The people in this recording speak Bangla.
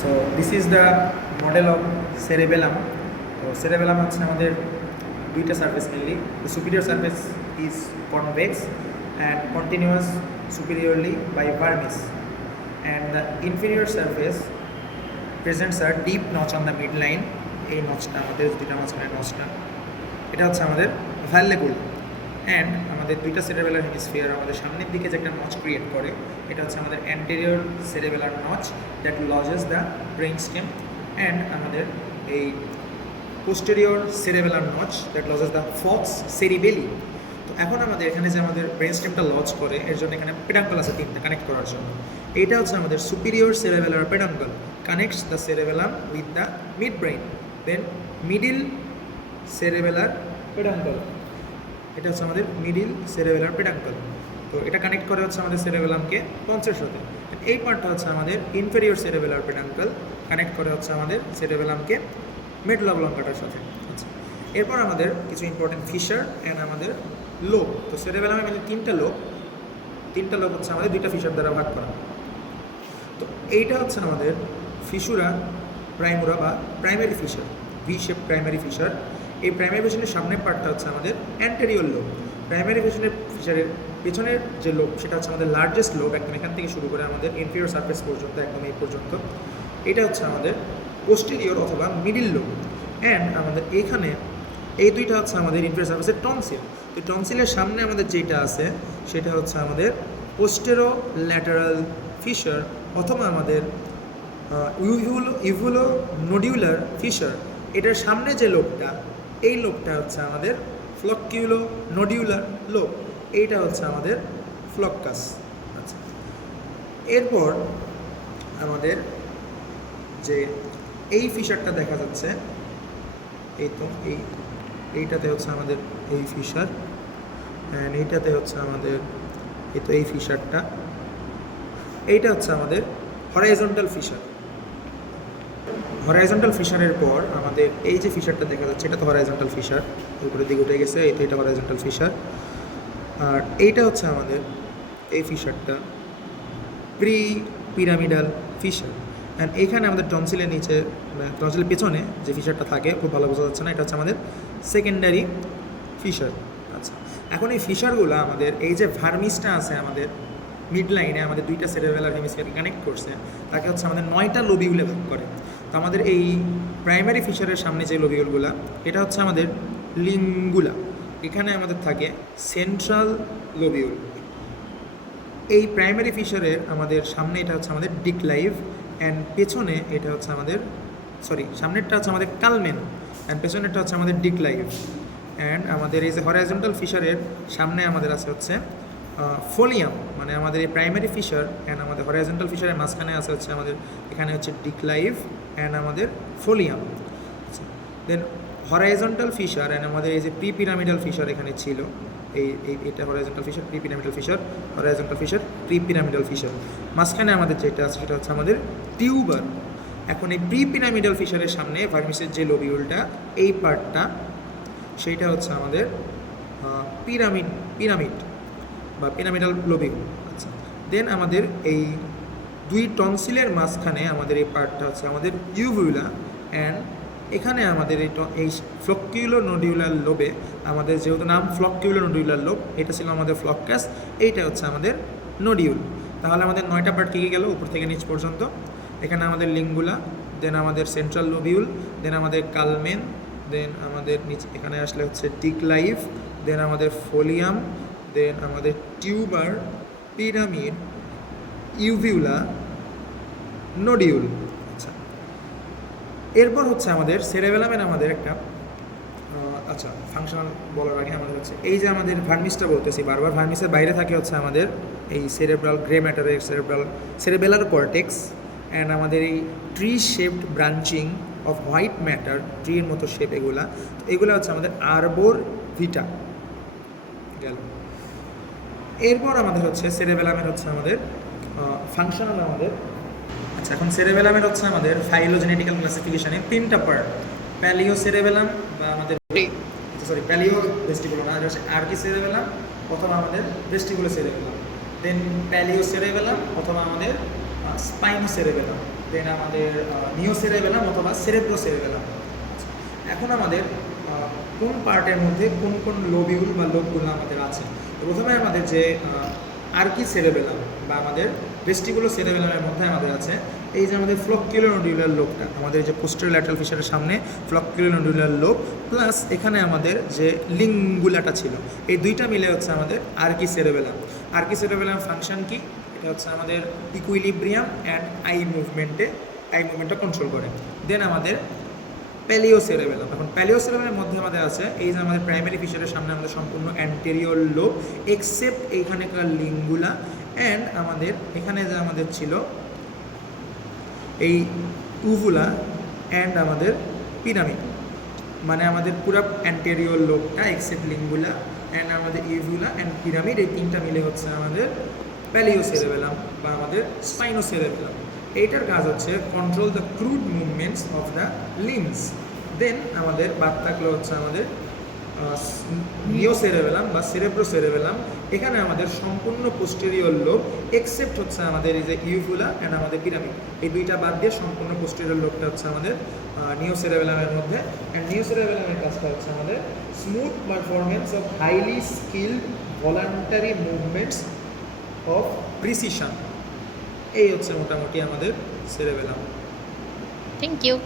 So this is the model of cerebellum. তো সেরেবেলাম হচ্ছে আমাদের দুইটা surface mainly. The superior surface is convex and continuous superiorly by vermis, and the inferior surface presents a deep notch on the midline. এই নচটা আমাদের দুইটা মাঝখানে নচটা এটা হচ্ছে আমাদের ভ্যালেগুল, অ্যান্ড আমাদের দুইটা সেরেবেলার হেমিস্ফিয়ার আমাদের সামনের দিকে যে একটা নচ ক্রিয়েট করে এটা হচ্ছে আমাদের anterior cerebellar notch that lodges the brain stem, and আমাদের এই posterior cerebellar notch that lodges the falx cerebelli. তো এখন আমাদের এখানে যে আমাদের ব্রেন স্টেমটা লজ করে এর জন্য এখানে পেডাঙ্কল আছে তিনটা কানেক্ট করার জন্য। এইটা হচ্ছে আমাদের superior cerebellar peduncle connects the cerebellum with the mid brain, then middle cerebellar peduncle, এটা হচ্ছে আমাদের মিডিল সেরেবেলার পেডাঙ্কল। তো এটা কানেক্ট করে হচ্ছে আমাদের সেরেবেলামকে পঞ্চের সাথে। এই পার্টটা হচ্ছে আমাদের ইনফেরিয়র সেরেবেলার পেডাঙ্কল কানেক্ট করে হচ্ছে আমাদের সেরেবেলামকে মিডল অবলঙ্কাটার সাথে। আচ্ছা, এরপর আমাদের কিছু ইম্পর্টেন্ট ফিশার অ্যান্ড আমাদের লোব। তো সেরেবেলামে মানে তিনটা লোব হচ্ছে আমাদের দুইটা ফিশার দ্বারা ভাগ করা। তো এইটা হচ্ছে আমাদের ফিশুরা প্রাইমোরা বা primary fissure, V shape primary fissure. এই প্রাইমারি ফিশারের সামনের পার্টটা হচ্ছে আমাদের অ্যান্টেরিয়র লোব। প্রাইমারি ফিশারের পেছনের যে লোব সেটা হচ্ছে আমাদের লার্জেস্ট লোব, একদম এখান থেকে শুরু করে আমাদের ইনফিরিয়র সারফেস পর্যন্ত একদম এই পর্যন্ত। এটা হচ্ছে আমাদের পোস্টেরিয়র অথবা মিডিল লোব, অ্যান্ড আমাদের এইখানে এই দুইটা হচ্ছে আমাদের ইনফিরিয়র সারফেসের টনসিল। তো টনসিলের সামনে আমাদের যেটা আছে সেটা হচ্ছে আমাদের পোস্টেরো ল্যাটারাল ফিশার অথবা আমাদের ইভুলো নোডিউলার ফিশার। এটার সামনে যে লোবটা এই লোবটা হচ্ছে আমাদের ফ্লক্কিউলো নোডিউলার লোব, এইটা হচ্ছে আমাদের ফ্লক্কাস। আচ্ছা, এরপর আমাদের যে এই ফিশারটা দেখা যাচ্ছে এই তো এইটাতে হচ্ছে আমাদের এই ফিশার, অ্যান্ড এইটাতে হচ্ছে আমাদের এই ফিশারটা, এইটা হচ্ছে আমাদের হরাইজন্টাল ফিশার। হরাইজন্টাল ফিশারের পর আমাদের এই যে ফিশারটা দেখা যাচ্ছে এটা তো হরাইজন্টাল ফিশার, উপরের দিকে উঠে গেছে, এটা হরাইজন্টাল ফিশার। আর এইটা হচ্ছে আমাদের এই ফিশারটা প্রি পিরামিডাল ফিশার, অ্যান্ড এইখানে আমাদের টনসিলের নিচে টনসিলের পেছনে যে ফিশারটা থাকে খুব ভালো বোঝা যাচ্ছে না, এটা হচ্ছে আমাদের সেকেন্ডারি ফিশার। আচ্ছা, এখন এই ফিশারগুলো আমাদের এই যে ভার্মিসটা আছে আমাদের মিড লাইনে আমাদের দুইটা সেরেবেলার হেমিস্ফিয়ারকে কানেক্ট করছে তাকে হচ্ছে আমাদের 9টা লোবিউলে ভাগ করে। তো আমাদের এই প্রাইমারি ফিশারের সামনে যে লোবিউলগুলা এটা হচ্ছে আমাদের লিঙ্গুলা, এখানে আমাদের থাকে সেন্ট্রাল লোবিউল। এই প্রাইমারি ফিশারের আমাদের সামনে এটা হচ্ছে আমাদের ডিক্লাইভ, অ্যান্ড পেছনে এটা হচ্ছে আমাদের সামনেরটা হচ্ছে আমাদের কালমেন, অ্যান্ড পেছনেরটা হচ্ছে আমাদের ডিক্লাইভ। অ্যান্ড আমাদের এই যে হরাইজন্টাল ফিশারের সামনে আমাদের আছে হচ্ছে ফোলিয়াম, মানে আমাদের এই প্রাইমারি ফিশার অ্যান্ড আমাদের হরাইজন্টাল ফিশারের মাঝখানে আছে হচ্ছে আমাদের এখানে হচ্ছে ডিক্লাইভ অ্যান্ড আমাদের folium. Then horizontal fissure and আমাদের এই যে প্রি পিরামিডাল ফিশার এখানে ছিল, এটা horizontal fissure, pre pyramidal fissure, horizontal fissure, pre pyramidal fissure. মাঝখানে আমাদের যেটা আছে সেটা হচ্ছে আমাদের টিউবার। এখন এই প্রি পিরামিডাল ফিশারের সামনে ভার্মিসের যে লোবিউলটা এই পার্টটা সেইটা হচ্ছে আমাদের পিরামিড বা পিরামিডাল লোবিউল। আচ্ছা, দেন আমাদের এই দুই টনসিলের মাঝখানে আমাদের এই পার্টটা হচ্ছে আমাদের ইউভিউলা, অ্যান্ড এখানে আমাদের এই ফ্লক্কিউলো নোডিউলার লোবে আমাদের যেহেতু নাম ফ্লক্কিউলো নোডিউলার লোব, এটা ছিল আমাদের ফ্লক্কাস, এইটা হচ্ছে আমাদের নোডিউল। তাহলে আমাদের 9টা পার্ট কী গেল উপর থেকে নিচ পর্যন্ত। এখানে আমাদের লিঙ্গুলা, দেন আমাদের সেন্ট্রাল লোবিউল, দেন আমাদের কালমেন, দেন আমাদের নিচে এখানে আসলে হচ্ছে ডিক্লাইভ, দেন আমাদের ফোলিয়াম, দেন আমাদের টিউবার, পিরামিড, ইউভিউলা, নোডিউল। আচ্ছা, এরপর হচ্ছে আমাদের সেরেবেলামের আমাদের একটা ফাংশনাল বলার আগে আমাদের হচ্ছে এই যে আমাদের ভার্মিসটা বলতেছি বারবার, ভার্মিসের বাইরে থাকে হচ্ছে আমাদের এই সেরেব্রাল গ্রে ম্যাটারের সেরেবেলার কর্টেক্স, অ্যান্ড আমাদের এই tree shaped branching off white matter, ট্রির মতো শেপ এগুলো হচ্ছে আমাদের আরবোর ভিটা গেল। এরপর আমাদের হচ্ছে সেরেবেলামের হচ্ছে আমাদের ফাংশনাল আমাদের। আচ্ছা, এখন সেরেবেলামের হচ্ছে আমাদের ফাইলোজেনেটিক্যাল ক্লাসিফিকেশনে 3টা পার্ট, প্যালিও সেরেবেলাম বা আমাদের প্যালিও ভেস্টিবুলো না, হচ্ছে আর্কি সেরেবেলাম অথবা আমাদের ভেস্টিবুলো সেরেবেলাম, দেন প্যালিও সেরেবেলাম অথবা আমাদের স্পাইনো সেরেবেলাম। দেন আমাদের নিও সেরেবেলাম অথবা সেরেব্রো সেরেবেলাম। এখন আমাদের কোন পার্টের মধ্যে কোন কোন লোবিউল বা লোবগুলো আমাদের আছে। তো প্রথমে আমাদের যে আর্কি সেরেবেলাম বা আমাদের ভেস্টিবুলো সেরেবেলামের মধ্যে আমাদের আছে এই যে আমাদের ফ্লক্কিউলোনোডিউলার লোবটা, আমাদের যে পোস্টেরিয়র ল্যাটারাল ফিশারের সামনে ফ্লক্কিউলোনোডিউলার লোব, প্লাস এখানে আমাদের যে লিঙ্গুলাটা ছিল, এই দুইটা মিলে হচ্ছে আমাদের আর্কি সেরেবেলাম। আর্কি সেরেবেলাম ফাংশন কি? এটা হচ্ছে আমাদের ইকুইলিব্রিয়াম অ্যান্ড আই মুভমেন্টটা কন্ট্রোল করে। দেন আমাদের প্যালিও সেরেবেলাম। এখন প্যালিও সেরেবেলামের মধ্যে আমাদের আছে এই যে আমাদের প্রাইমারি ফিশারের সামনে আমাদের সম্পূর্ণ অ্যান্টেরিয়র লোব এক্সেপ্ট এইখানেকার লিঙ্গুলা অ্যান্ড আমাদের এখানে যে আমাদের ছিল এই উভুলা অ্যান্ড আমাদের পিরামিড, মানে আমাদের পুরো অ্যান্টেরিয়র লোবটা এক্সেপ্ট লিঙ্গুলা অ্যান্ড আমাদের ইভুলা অ্যান্ড পিরামিড, এই তিনটা মিলে হচ্ছে আমাদের প্যালিও সেরেবেলাম বা আমাদের স্পাইনো সেরেবেলাম। এইটার কাজ হচ্ছে control the crude movements of the limbs. Then আমাদের বাদ থাকলো হচ্ছে আমাদের নিও সেরেবেলাম বা সেরেব্রো সেরেবেলাম। এখানে আমাদের সম্পূর্ণ পোস্টেরিয়র লোব এক্সেপ্ট হচ্ছে আমাদের এই যে ইউভুলা অ্যান্ড আমাদের পিরামিড, এই দুইটা বাদ দিয়ে সম্পূর্ণ পোস্টেরিয়র লোবটা হচ্ছে আমাদের নিও সেরেবেলামের মধ্যে। অ্যান্ড নিও সেরেবেলামের কাজটা হচ্ছে আমাদের smooth performance of highly skilled voluntary movements of precision. এই হচ্ছে মোটামুটি আমাদের সেরেবেলাম। Thank you.